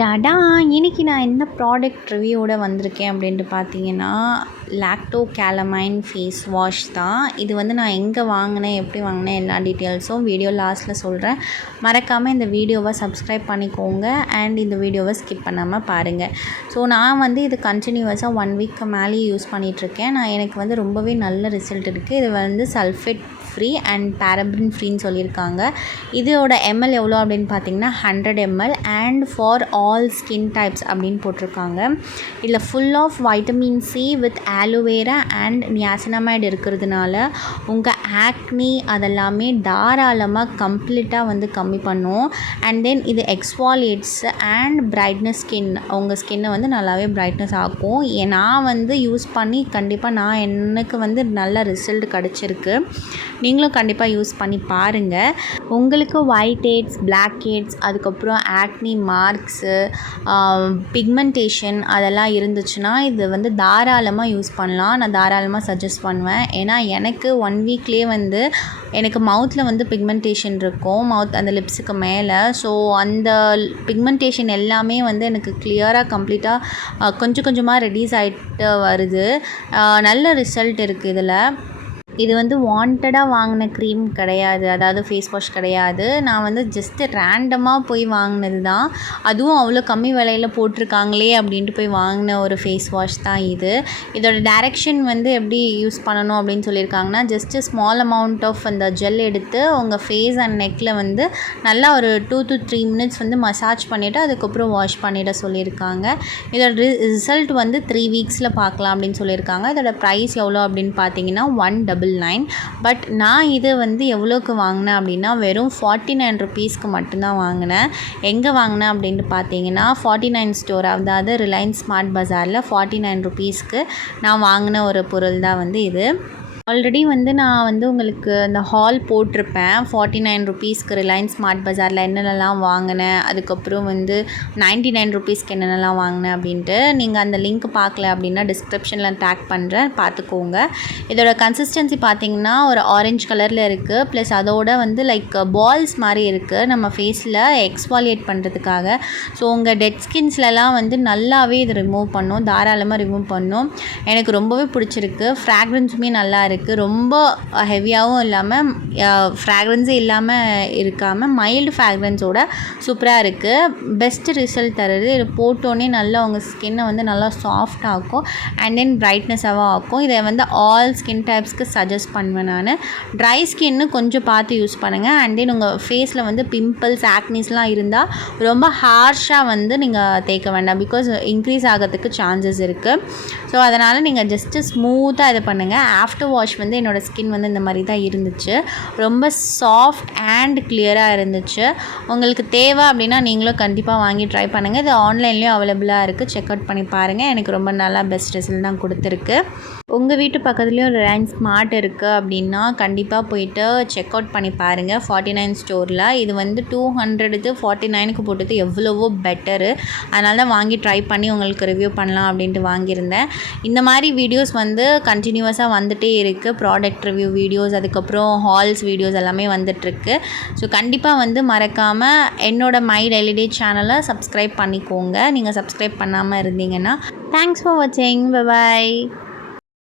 டாடா! இன்னைக்கு நான் என்ன ப்ராடக்ட் ரிவ்யூவோட வந்திருக்கேன் அப்படின்ட்டு பார்த்தீங்கன்னா, லாக்டோ கேலமைன் ஃபேஸ் வாஷ் தான். இது வந்து நான் எங்கே வாங்கினேன், எப்படி வாங்கினேன் எல்லா டீட்டெயில்ஸும் வீடியோ லாஸ்ட்டில் சொல்கிறேன். மறக்காமல் இந்த வீடியோவை சப்ஸ்கிரைப் பண்ணிக்கோங்க அண்ட் இந்த வீடியோவை ஸ்கிப் பண்ணாமல் பாருங்கள். ஸோ நான் வந்து இது கண்டினியூவஸாக 1 வீக்கு மேலேயே யூஸ் பண்ணிகிட்ருக்கேன். எனக்கு வந்து ரொம்பவே நல்ல ரிசல்ட் இருக்குது. இது வந்து சல்ஃபேட் ஃப்ரீ அண்ட் பேரபின் ஃப்ரீன்னு சொல்லியிருக்காங்க. இதோட எம்எல் எவ்வளோ அப்படின்னு பார்த்தீங்கன்னா 100 ml and for all skin types அப்படின்னு போட்டிருக்காங்க. இதில் full of vitamin C with aloe vera and niacinamide இருக்கிறதுனால உங்கள் ஆக்னி அதெல்லாமே தாராளமாக கம்ப்ளீட்டாக வந்து கம்மி பண்ணும். அண்ட் தென் இது எக்ஸ்வாலியேட்ஸ் அண்ட் பிரைட்னஸ் ஸ்கின், உங்கள் ஸ்கின்னை வந்து நல்லாவே பிரைட்னஸ் ஆக்கும். நான் வந்து யூஸ் பண்ணி கண்டிப்பாக எனக்கு வந்து நல்ல ரிசல்ட் கிடச்சிருக்கு. நீங்களும் கண்டிப்பாக யூஸ் பண்ணி பாருங்கள். உங்களுக்கு ஒயிட் ஹெட்ஸ், பிளாக் ஹெட்ஸ், அதுக்கப்புறம் ஆக்னி மார்க்ஸு, பிக்மெண்டேஷன் அதெல்லாம் இருந்துச்சுன்னா இது வந்து தாராளமாக யூஸ் பண்ணலாம். நான் தாராளமாக சஜஸ்ட் பண்ணுவேன். ஏன்னா எனக்கு 1 வீக்லேயே வந்து எனக்கு மவுத்தில் வந்து பிக்மெண்டேஷன் இருக்கும், மவுத் அந்த லிப்ஸுக்கு மேலே. ஸோ அந்த பிக்மெண்டேஷன் எல்லாமே வந்து எனக்கு கிளியராக கம்ப்ளீட்டாக கொஞ்சம் கொஞ்சமாக ரெடியூஸ் ஆகிட்டு வருது. நல்ல ரிசல்ட் இருக்குது இதில். இது வந்து வாண்டடாக வாங்கின க்ரீம் கிடையாது, அதாவது ஃபேஸ் வாஷ் கிடையாது. நான் வந்து ஜஸ்ட்டு ரேண்டமாக போய் வாங்கினது தான். அதுவும் அவ்வளோ கம்மி விலையில் போட்டிருக்காங்களே அப்படின்ட்டு போய் வாங்கின ஒரு ஃபேஸ் வாஷ் தான் இது. இதோட டைரெக்ஷன் வந்து எப்படி யூஸ் பண்ணணும் அப்படின்னு சொல்லியிருக்காங்கன்னா, ஜஸ்ட்டு ஸ்மால் அமௌண்ட் ஆஃப் அந்த ஜெல் எடுத்து உங்கள் ஃபேஸ் அண்ட் நெக்கில் வந்து நல்லா ஒரு 2 to 3 minutes வந்து மசாஜ் பண்ணிவிட்டு அதுக்கப்புறம் வாஷ் பண்ணிட சொல்லியிருக்காங்க. இதோட ரிசல்ட் வந்து 3 வீக்ஸில் பார்க்கலாம் அப்படின்னு சொல்லியிருக்காங்க. இதோட ப்ரைஸ் எவ்வளோ அப்படின்னு பார்த்தீங்கன்னா 199. பட் நான் இது வந்து எவ்வளோக்கு வாங்கினேன் அப்படின்னா வெறும் 49 rupeesக்கு மட்டும்தான் வாங்கினேன். எங்கே வாங்கினேன் அப்படின்ட்டு பார்த்தீங்கன்னா 49 ஸ்டோர், அதாவது ரிலையன்ஸ் ஸ்மார்ட் பஜாரில் 49 rupeesக்கு நான் வாங்கின ஒரு பொருள் தான் வந்து இது. ஆல்ரெடி வந்து நான் வந்து உங்களுக்கு அந்த ஹால் போட்டிருப்பேன். 49 rupeesக்கு ரிலையன்ஸ் ஸ்மார்ட் பஜாரில் என்னென்னலாம் வாங்கினேன், அதுக்கப்புறம் வந்து 99 rupeesக்கு என்னென்னலாம் வாங்கினேன் அப்படின்ட்டு. நீங்கள் அந்த லிங்க் பார்க்கல அப்படின்னா டிஸ்கிரிப்ஷனில் டேக் பண்ணுறேன், பார்த்துக்கோங்க. இதோட கன்சிஸ்டன்சி பார்த்தீங்கன்னா ஒரு ஆரஞ்சு கலரில் இருக்குது. ப்ளஸ் அதோட வந்து லைக் பால்ஸ் மாதிரி இருக்குது நம்ம ஃபேஸில் எக்ஸ்வாலியேட் பண்ணுறதுக்காக. ஸோ உங்கள் டெட் ஸ்கின்ஸ்லலாம் வந்து நல்லாவே இது ரிமூவ் பண்ணும், தாராளமாக ரிமூவ் பண்ணும். எனக்கு ரொம்பவே பிடிச்சிருக்கு. ஃப்ராக்ரன்ஸுமே நல்லா இருக்குது. ரொம்ப ஹெவியாகவும் இல்லாமல் ஃப்ராக்ரன்ஸே இல்லாமல் இருக்காமல் மைல்டு ஃப்ராக்ரன்ஸோட சூப்பராக இருக்குது. பெஸ்ட்டு ரிசல்ட் தருது. இது போட்டோன்னே நல்லா உங்கள் ஸ்கின்னை வந்து நல்லா சாஃப்ட் ஆக்கும் அண்ட் தென் பிரைட்னஸாகவும் ஆக்கும். இதை வந்து ஆல் ஸ்கின் டைப்ஸ்க்கு சஜஸ்ட் பண்ணுவேன் நான். ட்ரை ஸ்கின்னு கொஞ்சம் பார்த்து யூஸ் பண்ணுங்கள். அண்ட் தென் உங்கள் ஃபேஸில் வந்து பிம்பிள்ஸ், ஆக்னிஸ்லாம் இருந்தால் ரொம்ப ஹார்ஷாக வந்து நீங்கள் தேய்க்க வேண்டாம், பிகாஸ் இன்க்ரீஸ் ஆகிறதுக்கு சான்சஸ் இருக்குது. ஸோ அதனால் நீங்கள் ஜஸ்ட்டு ஸ்மூத்தாக இது பண்ணுங்கள். ஆஃப்டர் வாஷ் வந்து என்னோடய ஸ்கின் வந்து இந்த மாதிரி தான் இருந்துச்சு. ரொம்ப சாஃப்ட் அண்ட் கிளியராக இருந்துச்சு. உங்களுக்கு தேவை அப்படின்னா நீங்களும் கண்டிப்பாக வாங்கி ட்ரை பண்ணுங்கள். இது ஆன்லைன்லேயும் அவைலபிளாக இருக்குது, செக் அவுட் பண்ணி பாருங்கள். எனக்கு ரொம்ப நல்லா பெஸ்ட் ரிசல்ட் தான் கொடுத்துருக்கு. உங்கள் வீட்டு பக்கத்துலேயும் ரிலையன்ஸ் ஸ்மார்ட் இருக்குது அப்படின்னா கண்டிப்பாக போயிட்டு செக் அவுட் பண்ணி பாருங்கள் 49 ஸ்டோரில். இது வந்து 200க்கு 49க்கு போட்டது எவ்வளவோ பெட்டரு. அதனால தான் வாங்கி ட்ரை பண்ணி உங்களுக்கு ரிவ்யூ பண்ணலாம் அப்படின்ட்டு வாங்கியிருந்தேன். இந்த மாதிரி வீடியோஸ் வந்து கண்டினியூவஸாக வந்துகிட்டே இருக்குது. ப்ராடக்ட் ரிவ்யூ வீடியோஸ், அதுக்கப்புறம் ஹால்ஸ் வீடியோஸ் எல்லாமே வந்துட்டுருக்கு. ஸோ கண்டிப்பாக வந்து மறக்காமல் என்னோடய மை டெய்லி டே சேனலை சப்ஸ்கிரைப் பண்ணிக்கோங்க. நீங்கள் சப்ஸ்கிரைப் பண்ணாமல் இருந்தீங்கன்னா. தேங்க்ஸ் ஃபார் வாட்சிங். Bye bye.